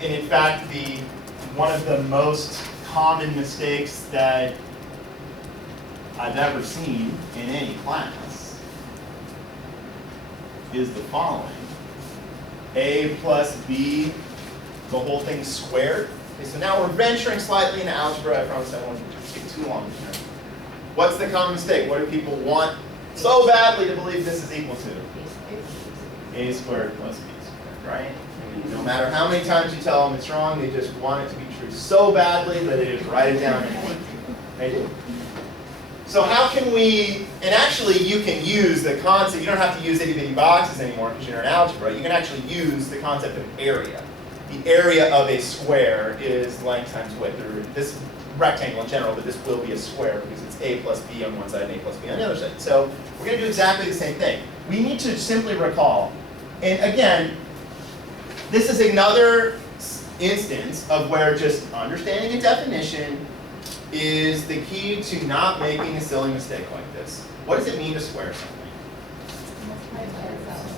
And in fact, one of the most common mistakes that I've ever seen in any class is the following. A plus B, the whole thing squared. Okay, so now we're venturing slightly into algebra. I promise I won't take too long here. What's the common mistake? What do people want so badly to believe this is equal to? A squared plus B squared, right? No matter how many times you tell them it's wrong, they just want it to be true so badly that they just write it down anyway. They do. So how can we, and actually you can use the concept, you don't have to use itty bitty boxes anymore because you're in algebra, you can actually use the concept of area. The area of a square is length times width, or this rectangle in general, but this will be a square because it's a plus b on one side and a plus b on the other side. So we're going to do exactly the same thing. We need to simply recall, and again, this is another instance of where just understanding a definition is the key to not making a silly mistake like this. What does it mean to square something?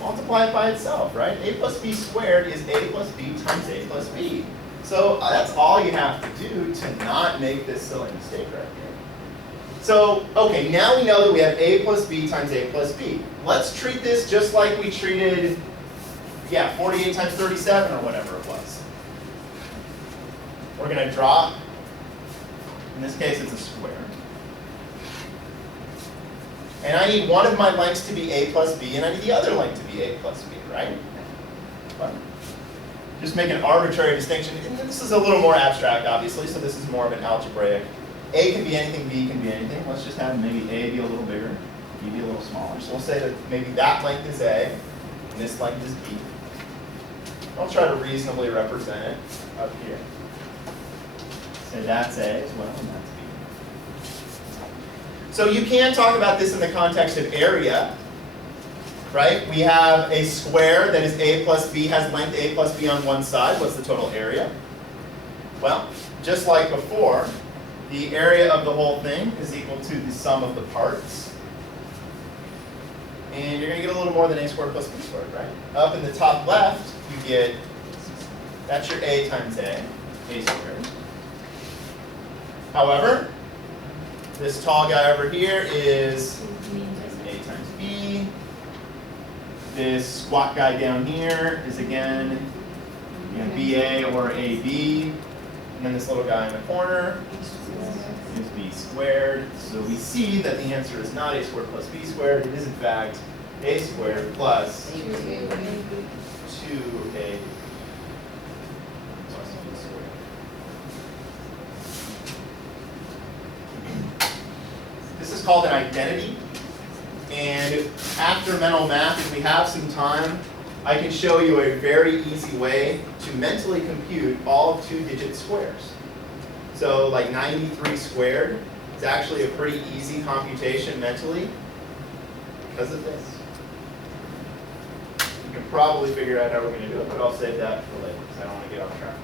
Multiply it by itself, right? A plus b squared is a plus b times a plus b. So that's all you have to do to not make this silly mistake right here. So, okay, now we know that we have a plus b times a plus b. Let's treat this just like we treated, 48 times 37 or whatever it was. We're going to draw, in this case it's a square. And I need one of my lengths to be a plus b, and I need the other length to be a plus b, right? But just make an arbitrary distinction. And this is a little more abstract, obviously, so this is more of an algebraic. A can be anything, b can be anything. Let's just have maybe a be a little bigger, b be a little smaller. So we'll say that maybe that length is a, and this length is b. I'll try to reasonably represent it up here. So that's a as well, and that's b. So you can talk about this in the context of area, right? We have a square that is a plus b, has length a plus b on one side. What's the total area? Well, just like before, the area of the whole thing is equal to the sum of the parts. And you're going to get a little more than a squared plus b squared, right? Up in the top left, you get, that's your a times a squared. However, this tall guy over here is a times b. This squat guy down here is again BA or AB. And then this little guy in the corner is b squared. So we see that the answer is not a squared plus b squared. It is in fact a squared plus 2ab plus b squared. This is called an identity. And after mental math, if we have some time, I can show you a very easy way to mentally compute all of two-digit squares. So like 93 squared is actually a pretty easy computation mentally because of this. You can probably figure out how we're going to do it, but I'll save that for later because I don't want to get off track.